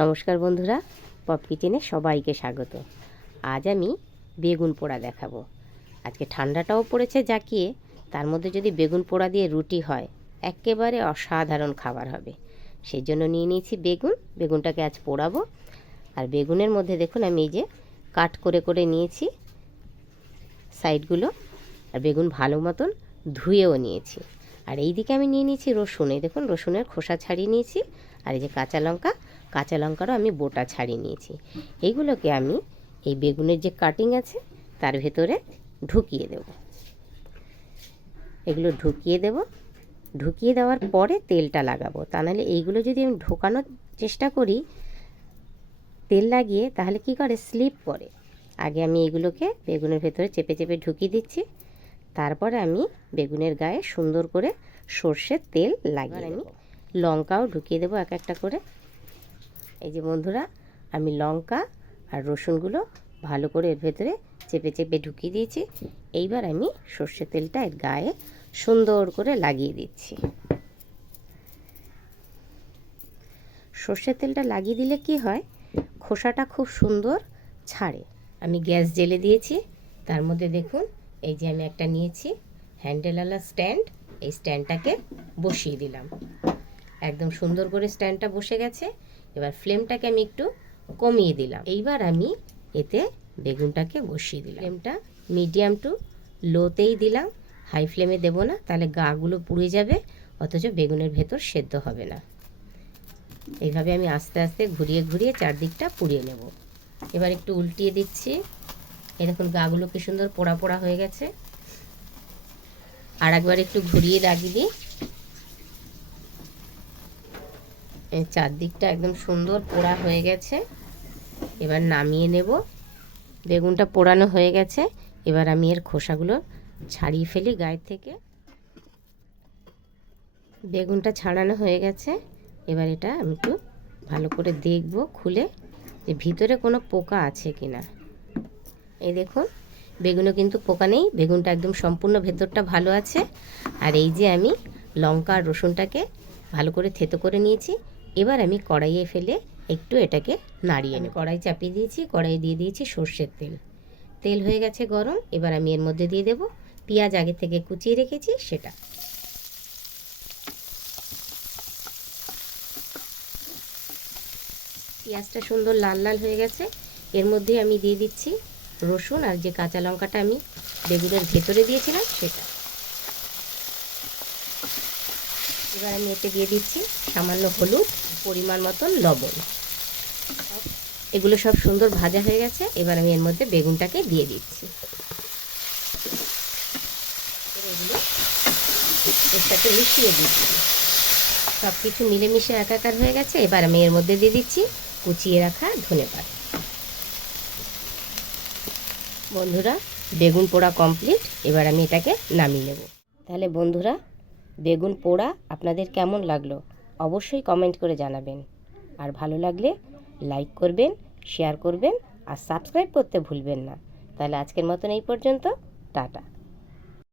নমস্কার বন্ধুরা, পপ কিচেনে সবাইকে স্বাগত। আজ আমি বেগুন পোড়া দেখাবো। আজকে ঠান্ডাটাও পড়েছে জাঁকিয়ে, তার মধ্যে যদি বেগুন পোড়া দিয়ে রুটি হয় একেবারে অসাধারণ খাবার হবে। সেই জন্য নিয়ে নিয়েছি বেগুনটাকে আজ পোড়াবো। আর বেগুনের মধ্যে দেখুন আমি এই যে কাট করে করে নিয়েছি সাইডগুলো, আর বেগুন ভালো মতন ধুয়েও নিয়েছি। আর এই দিকে আমি নিয়ে নিয়েছি রসুন, এই দেখুন রসুনের খোসা ছাড়িয়ে নিয়েছি। আর এই যে কাঁচা লঙ্কারও আমি বোটা ছাড়িয়ে নিয়েছি। এইগুলোকে আমি এই বেগুনের যে কাটিং আছে তার ভেতরে ঢুকিয়ে দেব। এগুলো ঢুকিয়ে দেওয়ার পরে তেলটা লাগাবো। তা নাহলে এইগুলো যদি আমি ঢোকানোর চেষ্টা করি তেল লাগিয়ে, তাহলে কি করে স্লিপ করে। আগে আমি এগুলোকে বেগুনের ভেতরে চেপে চেপে ঢুকিয়ে দিচ্ছি, তারপরে আমি বেগুনের গায়ে সুন্দর করে সর্ষের তেল লাগিয়ে আমি লঙ্কাও ঢুকিয়ে দেবো এক একটা করে। এই যে বন্ধুরা, আমি লঙ্কা আর রসুনগুলো ভালো করে এর ভেতরে চেপে চেপে ঢুকিয়ে দিয়েছি। এইবার আমি সর্ষের তেলটা এর গায়ে সুন্দর করে লাগিয়ে দিচ্ছি। সর্ষের তেলটা লাগিয়ে দিলে কি হয়, খোসাটা খুব সুন্দর ছাড়ে। আমি গ্যাস জ্বেলে দিয়েছি, তার মধ্যে দেখুন এই যে আমি একটা নিয়েছি হ্যান্ডেলওয়ালা স্ট্যান্ড। এই স্ট্যান্ডটাকে বসিয়ে দিলাম, একদম সুন্দর করে স্ট্যান্ডটা বসে গেছে। এবার ফ্লেমটাকে আমি একটু কমিয়ে দিলাম। এইবার আমি এতে বেগুনটাকে বসিয়ে দিলাম। ফ্লেমটা মিডিয়াম টু লোতেই দিলাম, হাই ফ্লেমে দেবো না, তাহলে গাগুলো পুড়ে যাবে, অথচ বেগুনের ভেতর সেদ্ধ হবে না। এইভাবে আমি আস্তে আস্তে ঘুরিয়ে ঘুরিয়ে চারদিকটা পুড়িয়ে নেব। এবার একটু উল্টিয়ে দিচ্ছি। এই দেখুন গাগুলো কি সুন্দর পোড়া পোড়া হয়ে গেছে। আর একবার একটু ঘুরিয়ে লাগিয়ে দিই। এই চারদিকটা একদম সুন্দর পোড়া হয়ে গেছে। এবার নামিয়ে নেব। বেগুনটা পোড়ানো হয়ে গেছে। এবার আমি এর খোসাগুলো ছাড়িয়ে ফেলি গায়ের থেকে। বেগুনটা ছাড়ানো হয়ে গেছে। এবার এটা আমি একটু ভালো করে দেখব খুলে যে ভিতরে কোনো পোকা আছে কিনা। এই দেখুন বেগুনে কিন্তু পোকা নেই, বেগুনটা একদম সম্পূর্ণ ভেতরটা ভালো আছে। আর এই যে আমি লঙ্কা আর রসুনটাকে ভালো করে থেতো করে নিয়েছি। এবার আমি কড়াইয়ে ফেলে একটু এটাকে নাড়িয়ে নিই। কড়াই চাপিয়ে দিয়েছি, কড়াই দিয়ে দিয়েছি সর্ষের তেল। তেল হয়ে গেছে গরম। এবার আমি এর মধ্যে দিয়ে দেব পেঁয়াজ আগে থেকে কুচিয়ে রেখেছি সেটা। পেঁয়াজটা সুন্দর লাল লাল হয়ে গেছে। এর মধ্যে আমি দিয়ে দিচ্ছি রসুন আর যে কাঁচা লঙ্কাটা আমি বেগুনের ভেতরে দিয়েছিলাম সেটা। এবার আমি এতে দিয়ে দিচ্ছি সামান্য হলুদ, পরিমাণ মতন লবণ। এগুলো সব সুন্দর ভাজা হয়ে গেছে। এবার আমি এর মধ্যে বেগুনটাকে দিয়ে দিচ্ছি। এগুলো এর সাথে মিশিয়ে দিচ্ছি। সব কিছু মিলেমিশে একাকার হয়ে গেছে। এবার আমি এর মধ্যে দিয়ে দিচ্ছি কুচিয়ে রাখা ধনেপাতা। বন্ধুরা, বেগুন পোড়া কমপ্লিট। এবার আমি এটাকে নামিয়ে নেব। তাহলে বন্ধুরা, বেগুন পোড়া আপনাদের কেমন লাগলো অবশ্যই কমেন্ট করে জানাবেন। আর ভালো লাগলে লাইক করবেন, শেয়ার করবেন আর সাবস্ক্রাইব করতে ভুলবেন না। তাহলে আজকের মতন এই পর্যন্ত, টাটা।